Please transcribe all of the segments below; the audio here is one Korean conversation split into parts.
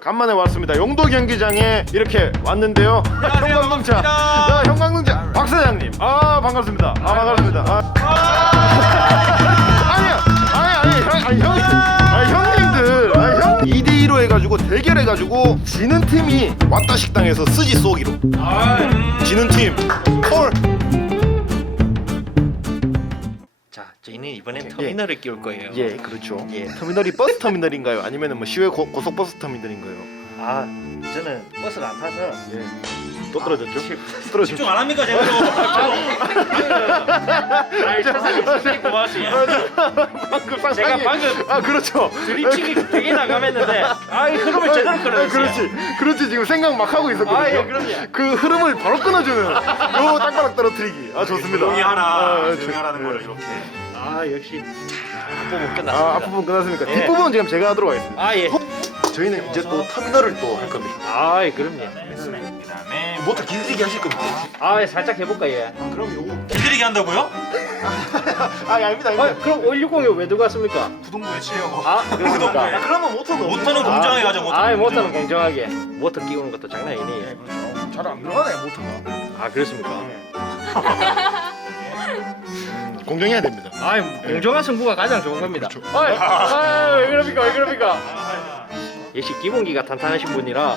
간만에 왔습니다. 용도 경기장에 이렇게 왔는데요. 형광등자, 자, 형광등자 박 사장님. 아 반갑습니다. 아 반갑습니다. 아. 아니야, 아니 아니 형, 아니 형, 아니 형님들, 아니 형 2대 2로 해가지고 대결해가지고 지는 팀이 왔다 식당에서 스지 쏘기로. 지는 팀 콜. 저희는 이번엔 예. 터미널을 끼울 거예요. 예, 그렇죠. 예. 터미널이 버스 터미널인가요? 아니면은 뭐 시외 고, 고속버스 터미널인가요? 아, 저는 버스를 안 타서 예. 또 떨어졌죠? 집- 떨어졌죠? 집중 안 합니까 제가 또? 고맙습니다. 방금 상상이 제가 방금 아 그렇죠. 드립치기 되게 나감했는데 아이 흐름을 제대로 아, 끌어냈어요. 그렇지, 그렇지 지금 생각 막 하고 있었거든요. 아, 예, 그럼요. 그 흐름을 바로 끊어주는 요 땅바닥 떨어뜨리기. 아 좋습니다. 조용히 하라. 아, 조용히 저- 하라는 예. 거를 이렇게. 아, 역시 앞부분 아 끝났습니다. 앞부분 끝났습니까? 예. 뒷부분은 지금 제가 하도록 하겠습니다. 아, 예. 저희는 이제 또 터미널을 또 할 겁니다. 아, 예, 그럼요. 뭐 모터 길들이기 하실 겁니다. 아, 예, 살짝 해볼까 예. 아, 그럼 요거 길들이기 한다고요? 아 아닙니다. 아, 아닙니다. 그럼 560이 왜 들고 왔습니까? 부동부에 치려고. 아, 그렇습니까? 아, 그러면 모터도 모터는 공정하게 가자. 모터. 아, 모터는 공정하게. 모터 끼우는 것도 장난 아니에요. 잘안 들어가네 모터가. 아, 그렇습니까? 음, 공정해야 됩니다. 아, 공정한 승부가 가장 좋은 겁니다. 그렇죠. 아, 아, 왜 그럽니까? 왜 그럽니까? 역시 기본기가 탄탄하신 분이라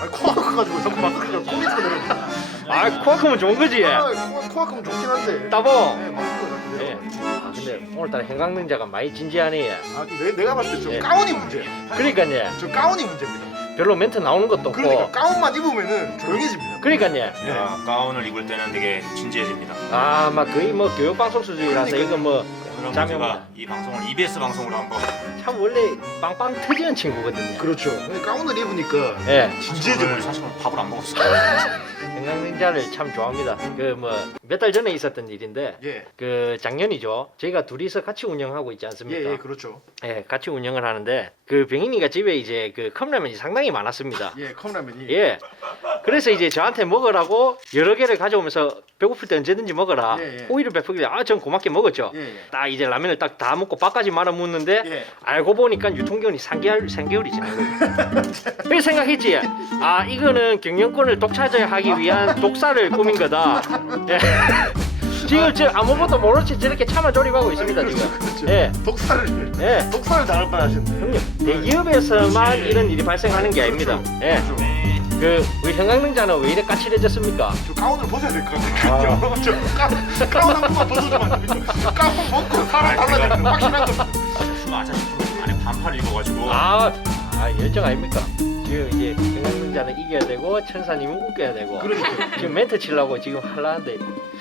아 코가 커가지고 자꾸 마스크가 코 밑으로 내려가. 아, 코아크면 좋은 거지. 아 코가 크면 좋긴 한데. 따봉. 네 마스크가 자꾸 예. 내려가. 아, 근데 오늘따라 행강능자가 많이 진지하네. 아 내, 내가 봤을 때저 예. 가운이 문제야. 그러니까요. 저 가운이 문제입니다. 별로 멘트 나오는 것도 없고. 그러니까 가운만 입으면은 조용해집니다. 그러니까요. 아, 가운을 입을 때는 되게 진지해집니다. 아, 막 거의 뭐 교육방송 수준이라서 그러니까요. 이거 뭐 오늘은 자명이다. 제가 이 방송을 EBS 방송으로 한번 참 원래 빵빵 터지는 친구거든요. 그렇죠. 가운을 입으니까 예. 진지해지고 오늘 사실 밥을 안 먹었어요. 행강능자를 참 좋아합니다. 그 뭐몇 달 전에 있었던 일인데 예. 그 작년이죠. 저희가 둘이서 같이 운영하고 있지 예, 않습니까? 예, 그렇죠. 예, 같이 운영을 하는데 그 병인이가 집에 이제 그 컵라면이 상당히 많았습니다. 예, 컵라면이. 예. 그래서 이제 저한테 먹으라고 여러 개를 가져오면서 배고플 때 언제든지 먹어라. 예, 예. 호의를 베풀길래 아, 전 고맙게 먹었죠. 예, 예. 딱 이제 라면을 딱 다 먹고 밥까지 말아 묻는데 예. 알고 보니까 유통기한이 3개월, 3개월이 지난 거예요. 그래서 생각했지. 아, 이거는 경영권을 독차지하기 위한 독사를 꾸민 거다. 예. 지금 저 아무것도 모르지 저렇게 참아 조립하고 있습니다, 지금. 그렇죠. 예. 독사를 예. 독사를 당할 뻔하셨네. 형님, 대기업에서만 이런 일이 발생하는 게 아닙니다. 예. 그 우리 형광능자는 왜 이래 까칠해졌습니까? 저 가운을 벗어야 될 것 같아요. 저 가, 가운 한 번만 벗어주면 안 됩니까? 가운 벗고 사람 달라지는 거 확실한 겁니다. 맞아. 안에 반팔 입어가지고. 아, 아 열정 아닙니까? 지금 이제 형광능자는 이겨야 되고 천사님은 웃겨야 되고 그러니까. 지금 멘트 치려고 지금 할라는데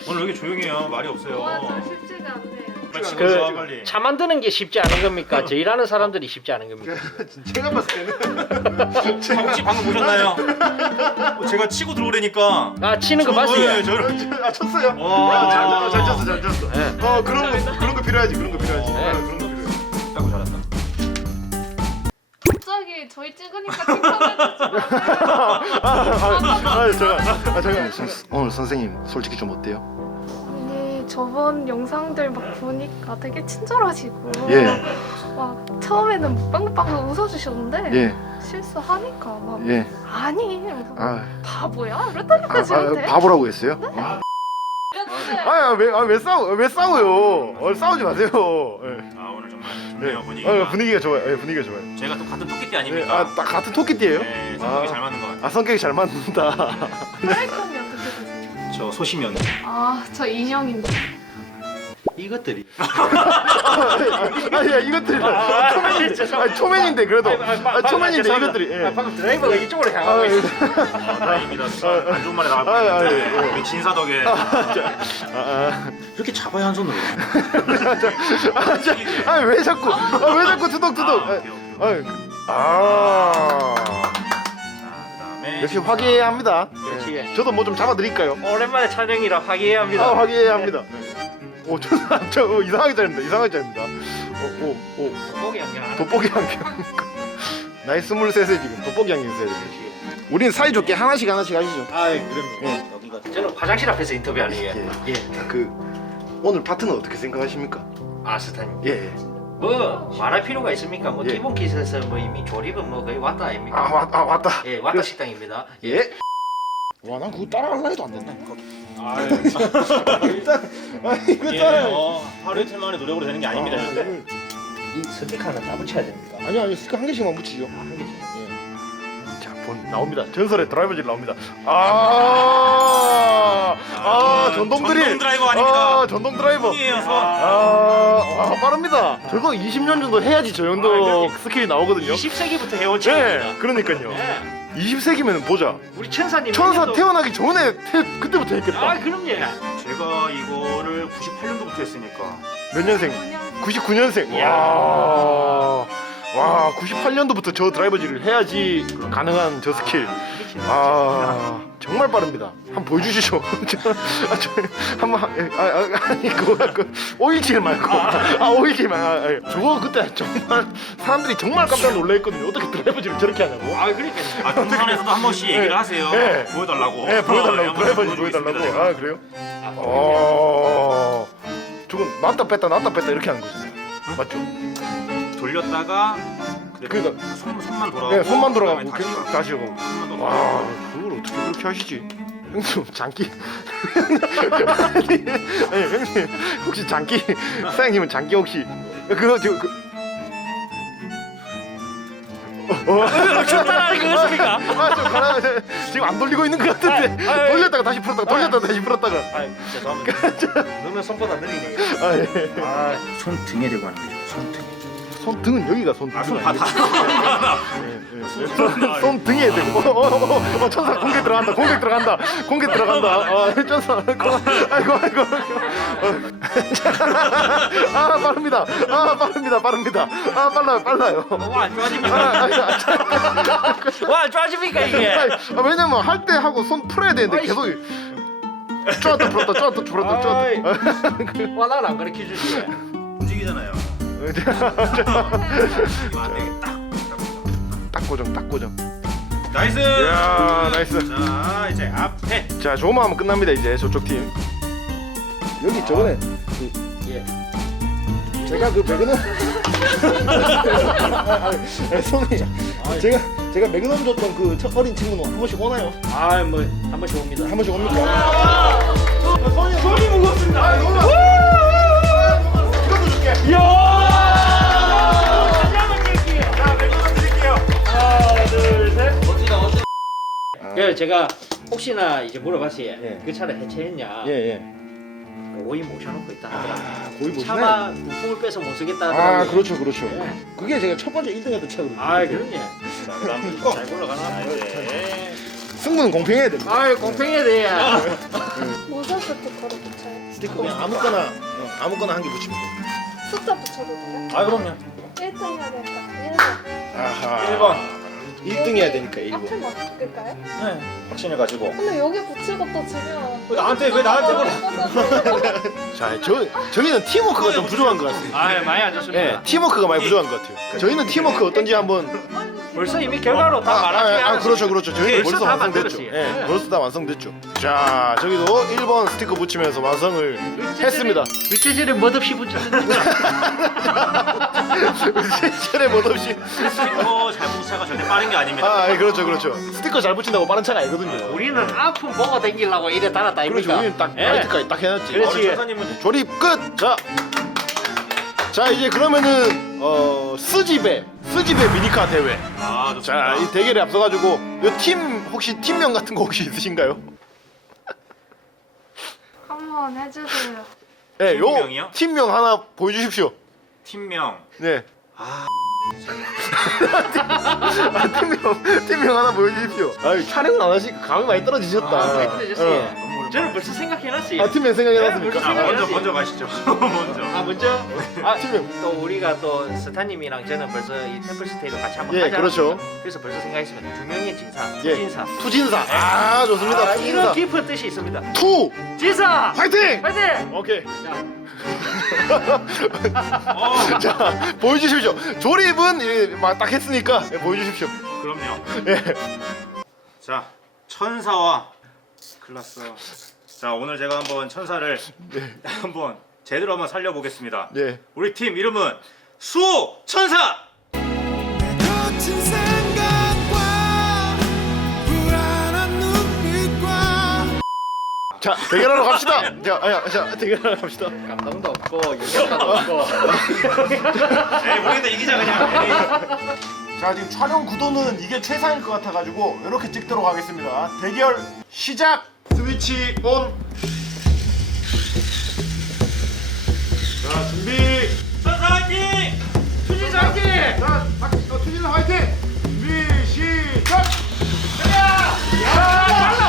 오늘 왜 이렇게 조용해요? 말이 없어요. 맞아 쉽지가 않네요. 빨리 그- 집어줘 빨리. 차 만드는 게 쉽지 않은 겁니까? 저 일하는 사람들이 쉽지 않은 겁니까? 제가 봤을 때는 제가 혹시 방금 보셨나요? 어, 제가 치고 들어오려니까. 아 치는 거 저- 봤어요? 예, 저를. 아 쳤어요. 와. 아, 잘, 잘 쳤어, 잘 쳤어. 예. 어 그런 거 그런 거 필요하지, 그런 거 필요하지. 네. 갑자기 저희 찍으니까 칭찬해주지 아, 아. 제가, 아, 제가 오늘 선생님 솔직히 좀 어때요? 아니 저번 영상들 막 보니까 되게 친절하시고 예, 막 처음에는 빵빵 웃어주셨는데 예, 실수하니까 막 예. 아니 이러면서 아, 바보야? 이랬다니까 아, 저한테 아 바보라고 했어요? 아, 아, 왜, 아, 왜 싸워, 왜 싸워요? 어, 싸우지 마세요. 예. 아 오늘 정말 네. 좋네요 분위기가. 어, 분위기가 좋아요. 예, 분위기가 좋아요. 제가 또 같은 토끼띠 예, 아닙니까? 아, 딱 같은 토끼띠예요? 네, 성격이 아. 잘 맞는 것 같아요. 아, 성격이 잘 맞는다. 딸감이 어떻게 되세요? 저 소시면. 아저 인형인데 이것들이 아니, 야, 이것들이 초면인데, 아니, 초면인데 그래도, 아, 초면인데 이것들이. 예. 아, 방금 드라이버가 이쪽으로 아, 향하고 있어. 아. 진짜 안 좋은 말에 나갈 아, 아, 뻔했는데 예, 예. 우리 진사 덕에 아, 아, 이렇게 잡아야 한 손으로. 아, 자, 아, 왜 자꾸, 아, 왜 자꾸 투덕투덕. 아, 오케이, 오케이. 아, 아, 자, 그다음에 역시 화기애애합니다. 그렇지. 예. 저도 뭐 좀 잡아드릴까요? 오랜만에 촬영이라 화기애애합니다. 아, 화기애애합니다. 오, 저, 저 어, 이상하게 잘입니다. 이상하게 잘입니다. 오, 오, 오, 돋보기 안경. 돋보기 안경. 나이 스물셋에 지금 돋보기 안경 써야 돼. 우린 사이좋게 하나씩 하나씩 하시죠. 아, 그럼요. 예. 여기가 저는 화장실 앞에서 인터뷰하는 게. 예. 예. 그 오늘 파트는 어떻게 생각하십니까? 아 스타님. 예, 예. 뭐 말할 필요가 있습니까? 뭐 예. 기본 킷에서 뭐 이미 조립은 뭐 거의 왔다 아닙니까? 아, 왔, 아 왔다. 예, 왔다 식당입니다. 예. 와, 난 그거 따라하려 해도 안 된다. 아, 일단 아, 이거 예, 따라. 어, 하루 이틀 만에 노력으로 되는 게 아닙니다. 절대. 이 스티커는 다 붙여야 됩니까? 아니요, 아니요. 스티커 한 개씩만 붙이죠. 한 개씩. 예. 자, 본 나옵니다. 전설의 드라이버질 나옵니다. 아, 아, 전동 드릴. 전동 드라이버 아닙니다. 아, 전동 드라이버. 손이에요, 손. 아, 아, 빠릅니다. 저거 20년 정도 해야지 저 정도 아, 그럼요. 스킬이 나오거든요. 20세기부터 해온 예, 친구입니다. 그러니까요. 예. 20세기면 보자. 우리 천사님 천사 몇 년도- 태어나기 전에 태, 그때부터 했겠다. 아 그럼요. 제가 이거를 98년도부터 했으니까. 몇 년생? 그냥 99년생. 이야. 와. 와, 98년도부터 저 드라이버질을 해야지 가능한 저 스킬. 아, 정말 빠릅니다. 한번 보여주시죠. 저, 아, 저, 한번 하- 아, 아, 아니 그거 그 오일질 말고 아 오일질 말고 아, 아, 저거 그때 정말 사람들이 정말 깜짝 놀랐거든요. 어떻게 드라이버질을 저렇게 하냐고. 아 그러니까. 아, 동산에서도 한 번씩 얘기를 하세요. 예. 보여달라고. 네, 보여달라고 어, 한번 드라이버질 보여달라고. 아 그래요? 아, 어, 저건 놨다 뺐다 놨다 뺐다 이렇게 하는 거잖아요. 맞죠? 돌렸다가 그러니까 그러니까 손, 손만 돌아가고 네, 손만 돌아가고 그다음에 다시 오고. 손만 와, 돌아가고 그걸 어떻게 그렇게 하시지? 형님 장기 아니, 아니 형님 혹시 장기 사장님은 장기 혹시 그거 저 그. 어, 어, 좋다라는 그것입니까? 아, 저 가라, 지금 안 돌리고 있는 것 같은데 아, 아, 돌렸다가 다시 풀었다가 돌렸다가 다시 풀었다가 아 죄송합니다. 너는 손보다 느리네. 아, 예. 아 손 등에 대고 하는 거죠. 손 등에. 손 등은 여기가 손 등. 아, 손. 예, 예. 손, 손 등에 대고 어, 어, 어, 어, 천사 공격 들어간다 공격 들어간다 공격 들어간다 아 천사 아이고 아이고 아이고 아 빠릅니다 아 빠릅니다 빠릅니다 아 빨라요 빨라요 아, 좋아집니까? 아, 와안 좋아집니까 이게? 아, 왜냐면 할 때 하고 손 풀어야 되는데. 계속 쪼았다 풀었다 쪼았다 풀었다 아이. 쪼았다 와난 안 가르쳐 주지. 움직이잖아요. 이거 안 되겠다. 딱 고정 딱 고정 나이스. 이야 나이스 자 이제 앞에 자 조금만 하면 끝납니다 이제 저쪽 팀 여기 저번에 그, 예. 제가 그 매그넘 아니, 손이 제가 제가 매그넘 줬던 그 첫 어린 친구는 한 번씩 오나요? 아뭐한 번씩 옵니다. 한 번씩 옵니까? 손이 손이 무겁습니다. 아, 너무 이것도 줄게. 그 제가 혹시나 이제 물어봤어요. 예. 그 차를 해체했냐? 예 예. 고의 모셔놓고 있다. 아 고이 보시네. 차마 부품을 빼서 못 쓰겠다 하더라고요. 아 그렇죠 그렇죠. 예. 그게 제가 첫 번째 1등 했던 차거든요. 아 그럼요. 자잘 굴러가나 이제 승부는 공평해야 됩니다. 아유 공평해야 돼. 모자 스티커로 붙여요. 스티커 그냥 아무거나 어, 아무거나 한 개 붙이면 돼. 숫자 붙여도 돼요? 아 그럼요. 1등 해야 되니까 1번. 아하. 1번 1등 해야 되니까 1번. 앞에 바꿀까요? 네 확신해가지고 근데 여기 붙이고 또 지면 왜 나한테 왜 나한테 그래? 자, 저 저희는 팀워크가 좀 부족한 것 같습니다. 아 많이 안 좋습니다. 예, 팀워크가 많이 부족한 것 같아요. 저희는 팀워크 어떤지 한번 벌써 이미 결과로 다 아, 말하지 아, 아, 그렇죠, 그렇죠. 저희 벌써 벌써 다 완성됐죠. 만들었지. 예, 예. 벌써 다 완성됐죠. 자, 저기도 1번 스티커 붙이면서 완성을 했습니다. 위치질에 멋없이 붙였는데 실체에 못 없이. 스피커 잘 붙인 차가 절대 빠른 게 아닙니다. 아, 예, 그렇죠, 그렇죠. 스티커 잘 붙인다고 빠른 차가 아니거든요. 우리는 아픔 보고 다니려고 이래 달았다 그렇죠. 아닙니까? 우리는 딱 예. 라이트까지 딱 해놨지. 그렇지. 우리 천사님은 조립 끝. 자, 자 이제 그러면은 어 스집의 스집의 미니카 대회. 아 좋습니다. 자, 이 대결에 앞서가지고 요팀 혹시 팀명 같은 거 혹시 있으신가요? 한번 해주세요. 네, 요 팀명이요? 팀명 하나 보여주십시오. 팀명 네. 아 아, 팀명 팀명 하나 보여주십시오. 아, 촬영은 안 하시고 감이 많이 떨어지셨다. 아, 많이. 어. 저는 벌써 생각해놨어요. 아, 팀명 생각해놨습니까? 자 먼저 먼저 가시죠. 먼저. 아 먼저 아, 팀명. 또 우리가 또 스타님이랑 저는 벌써 이 템플스테이로 같이 한번 예, 하자. 그렇죠. 그래서 벌써 생각했습니다. 두 명의 진사, 예. 투진사. 투진사. 아, 좋습니다. 아, 투진사. 이런 깊은 뜻이 있습니다. 투 진사, 파이팅! 파이팅! 오케이. 어 자, 보여주십시오. 조립은 예, 막딱 했으니까 예, 보여주십시오. 그럼요. 예. 자 천사와 클라스. 자 오늘 제가 한번 천사를 한번 제대로 한번 살려보겠습니다. 예. 우리 팀 이름은 수호 천사 거친 생각과 불안한 눈빛과 자 대결하러 갑시다. 자, 아야, 자 대결하러 갑시다. 감동도 없고 유명사도 없고 에이 모르겠다 이기자 그냥 에이. 자 지금 촬영 구도는 이게 최상일 것 같아가지고 이렇게 찍도록 하겠습니다. 대결 시작. 스위치 온. 자 준비. 천사 화이팅 수지 화이팅! 자, 박, 어, 투지는 화이팅! 준비, 시작! 아,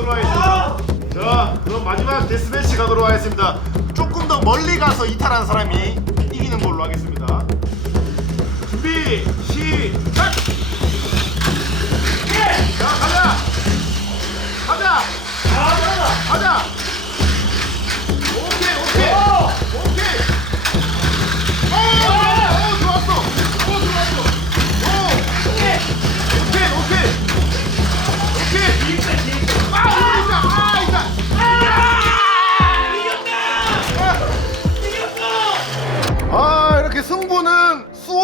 가도록 하겠습니다. 자, 그럼 마지막 데스매치 가도록 하겠습니다. 조금 더 멀리 가서 이탈한 사람이 이기는 걸로 하겠습니다. 준비, 시작! 자, 가자! 가자! 가자! 오케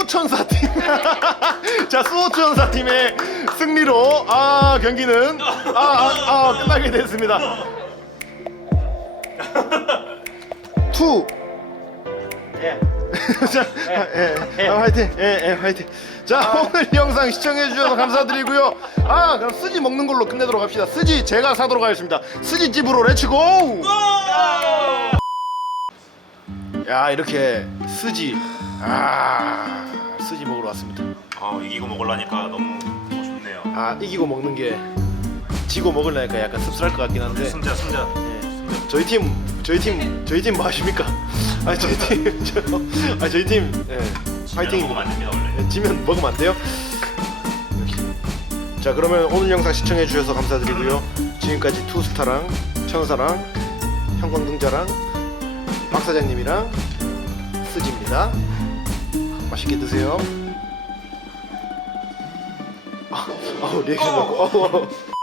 수호천사 팀. 자, 수호천사 팀의 승리로 아 경기는 아, 아, 아 끝나게 됐습니다. 투. 예. 자, 예, 예, 아, 화이팅, 예, 예, 화이팅. 자, 오늘 영상 시청해 주셔서 감사드리고요. 아, 그럼 스지 먹는 걸로 끝내도록 합시다. 스지 제가 사도록 하겠습니다. 스지 집으로 렛츠고! 야, 이렇게 스지, 아, 스지 먹으러 왔습니다. 아 이기고 먹으려니까 너무 더 좋네요 아, 이기고 먹는 게 지고 먹으려니까 약간 씁쓸할 것 같긴 한데. 승자 승자 예. 저희 팀, 저희 팀, 저희 팀 뭐 하십니까? 아, 저희 팀, 저, 아, 저희 팀, 예, 파이팅입니다. 네, 지면 먹으면 안 돼요? 역시. 자 그러면 오늘 영상 시청해 주셔서 감사드리고요. 지금까지 투스타랑 천사랑 형광등자랑 박 사장님이랑 쓰지입니다. 맛있게 드세요. 아, 아우 리액션 넣고. 어, 어.